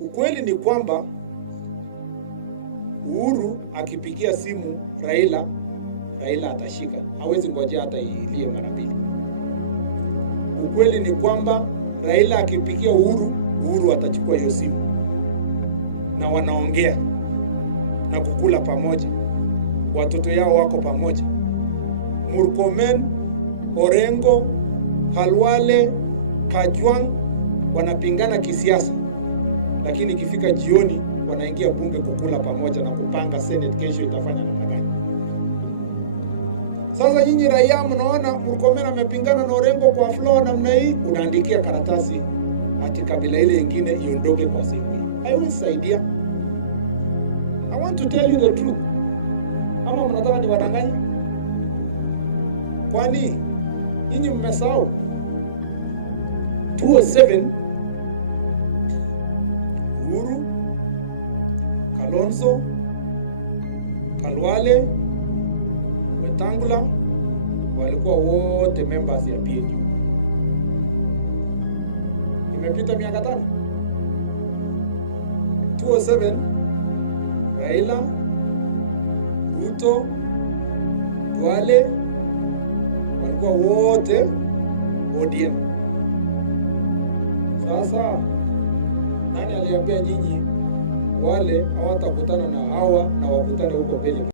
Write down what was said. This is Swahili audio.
Ukweli ni kwamba Uhuru akipigia simu Raila atashika. Hawezi ngojea hata ilie mara mbili. Ukweli ni kwamba Raila akipigia Uhuru atachukua hiyo simu. Na wanaongea na kukula pamoja. Watoto yao wako pamoja. Murkomen, Orengo, Khalwale, Kajwang wanapingana kisiasa. Lakini ikifika jioni wanaingia bunge kukula pamoja na kupanga Senate kesho itafanya namna gani. Sasa nyinyi raia mnaona Murkomen amepingana na Orengo kwa floor namna hii, unaandikia karatasi ati kabila ile nyingine iondoke kwa siku hii. Haiwezi saidia. I want to tell you the truth. Ama mnataka niwadanganye? Kwani nyinyi mmesahau 2007 Uhuru, Kalonzo, Khalwale, Wetangula walikuwa wote members ya PNU. Imepita miaka 5. 2007 Raila, Ruto, Duale walikuwa wote ODM. Sasa nani aliambia nyinyi wale hawatakutana na hawa na wakutane huko mbele?